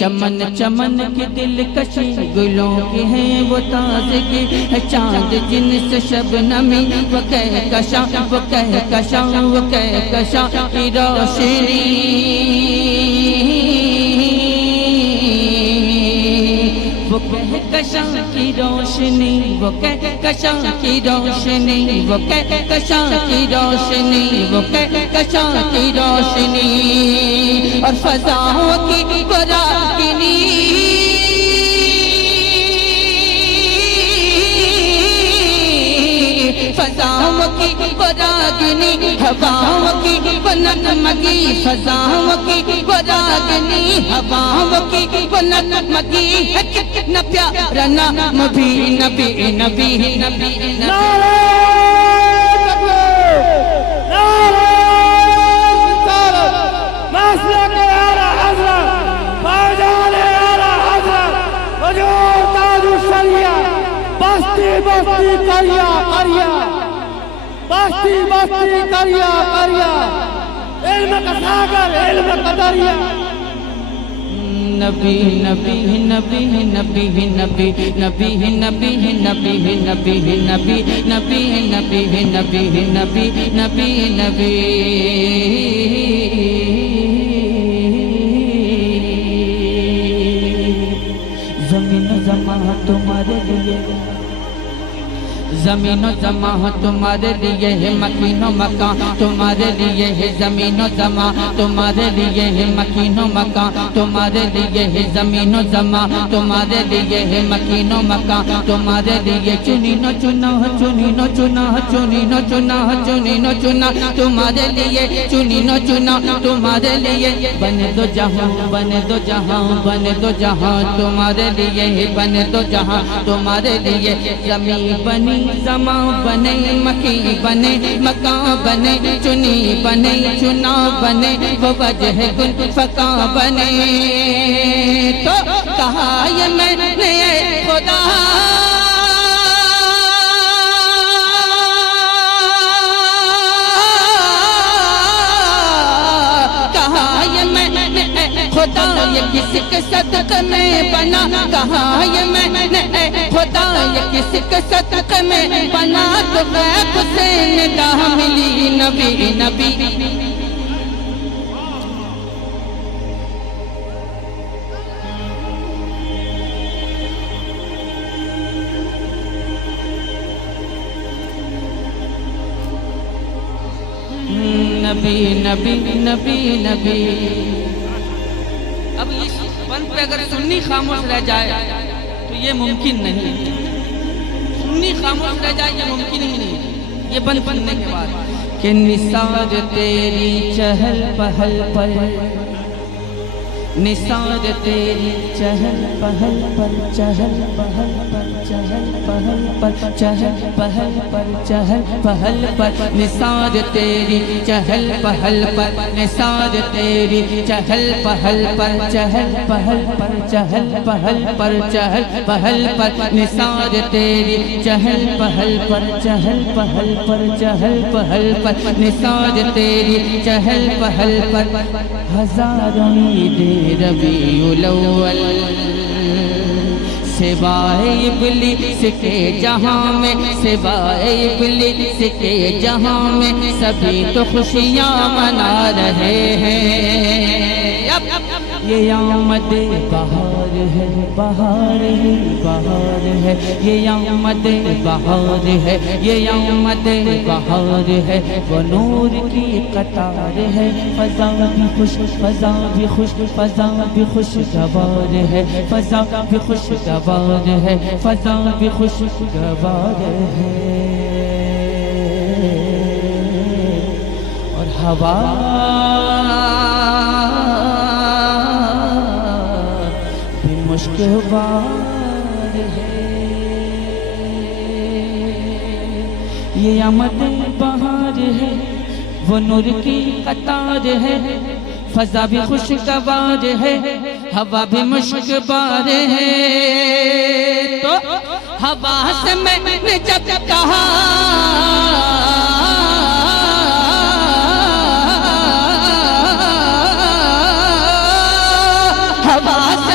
चमन चमन के दिलकशी गुलों की है वो ताज़गी है चाँद जिनसे शबनमी वो कहकशां वो कहकशां वो कहकशां की रोशनी वो कहकशां की रोशनी वो कहकशां की रोशनी वो कहकशां की रोशनी वो कहकशां की रोशनी और फज़ाओं की रागिनी फज़ाओं की रागिनी हवाओं की नगमगी फज़ाओं की रागिनी हवाओं की नगमगी है कितना प्यारा नाम भी नबी नबी नबी बस्ती बस्ती करिया करिया बस्ती बस्ती करिया करिया इल्म का सागर इल्म का दरिया नबी नबी नबी नबी नबी नबी नबी नबी नबी नबी नबी नबी नबी नबी नबी नबी ज़मीन ज़मा तुम्हारे लिए ज़मीनो ज़मा तुम्हारे लिए है मकीनो मकान तुम्हारे लिए है ज़मीनो ज़मा तुम्हारे लिए है मकीनो मकान तुम्हारे लिए है ज़मीनो ज़मा तुम्हारे लिए है मकीनो मकान तुम्हारे लिए चुनी नो चुना चुनी नो चुना चुनी नो चुना चुनी नो चुना तुम्हारे लिए चुनी नो चुना तुम्हारे लिए बने दो जहां बने दो जहां बने दो जहां तुम्हारे लिए है बने दो जहां तुम्हारे लिए ज़मीन बनी ज़मा बने मकी बने मकान बने चुनी बने चुना बने वो वजह गुल फका बने तो कहा ये मैंने खुदा कहा ये मैंने खुदा ये किसके सदक़े में बना कहा ये मैंने खुदा ये किसके सदक़े में बना तो गैब से निगाह मिली नबी नबी नबी नबी नबी नबी। अब इस बंद पे अगर सुन्नी खामोश रह जाए तो ये मुमकिन नहीं, सुन्नी खामोश रह जाए ये मुमकिन ही नहीं। ये बंद बनने के बाद कि निसार तेरी चहल पहल पर, निसार तेरी चहल पहल पर, चहल पहल पर, चहल पहल पर, चहल पहल पर, चहल पहल पर, निसार तेरी चहल पहल पर, निसार तेरी चहल पहल पर, चहल पहल पर, चहल पहल पर, चहल पहल पर, निसार तेरी चहल पहल पर, चहल पहल पर, चहल पहल पर, निसार तेरी चहल पहल पर, हजारों ईद रबीउल अव्वल सिवाए इब्लीस के जहां में, सिवाए इब्लीस के जहां में सभी तो खुशियां मना रहे हैं। ये आमद बहार है, बहार ही बहार है, ये आमद बहार है, ये आमद बहार है, वो नूर की कतार है, फजा भी खुश, फजा भी खुश, फजा भी खुशगवार है, फजा भी खुशगवार है, फजा भी खुशगवार है। और हवा मुश्किल है, ये आमद बहार है, वो नूर की कतार है, फजा भी खुशगवार है, हवा भी मुश्किल है। तो हवा से मैंने जब कहा हवा से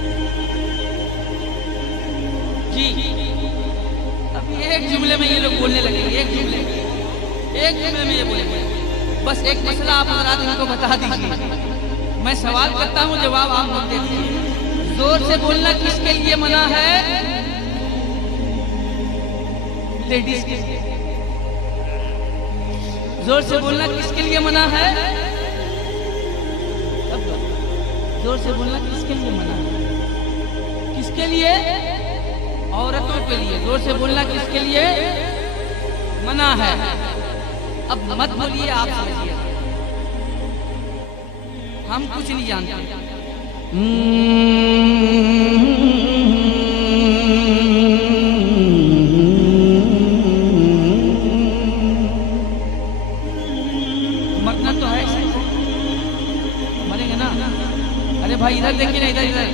एक मसला आप हजरात इनको बता दीजिए। मैं सवाल करता हूँ, जवाब आप लोग देते हैं। जोर से बोलना किसके लिए मना है? लेडीज के लिए। जोर से बोलना किसके लिए मना है? जोर से बोलना किसके लिए मना है? किसके लिए? औरतों के लिए। जोर से बोलना किसके लिए मना है? अब मत बोलिए, आप समझिए, हम कुछ नहीं जानते। मरना तो है, मरेंगे ना। अरे भाई इधर देखिए ना, इधर इधर।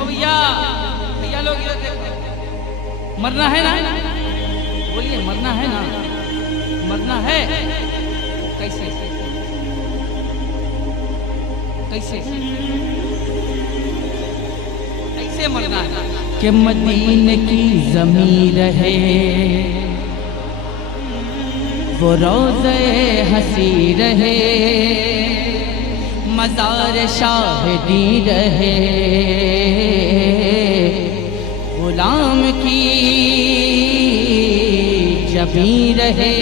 ओ भैया, भैया लोग इधर देखो। मरना है ना? बोलिए, मरना है ना? मरना है। कैसे कैसे कैसे मरना है? कि मदीने की ज़मीन रहे, वो रोज़े हंसी रहे, मज़ार शाहिदी रहे, गुलाम की जबी रहे।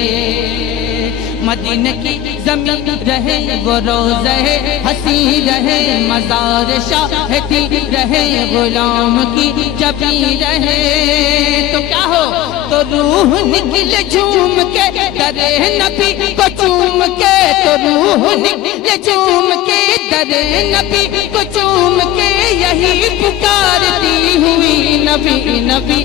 मदीने की ज़मीन रहे, वो रोज़े हंसी रहे, मज़ार शाहिदी रहे, गुलाम की जबी रहे। तो क्या हो? तो रूह निकले झूम के, दरे नबी को चूम के। तो रूह निकले झूम के, दरे नबी को चूम के, यही पुकारती हुई नबी नबी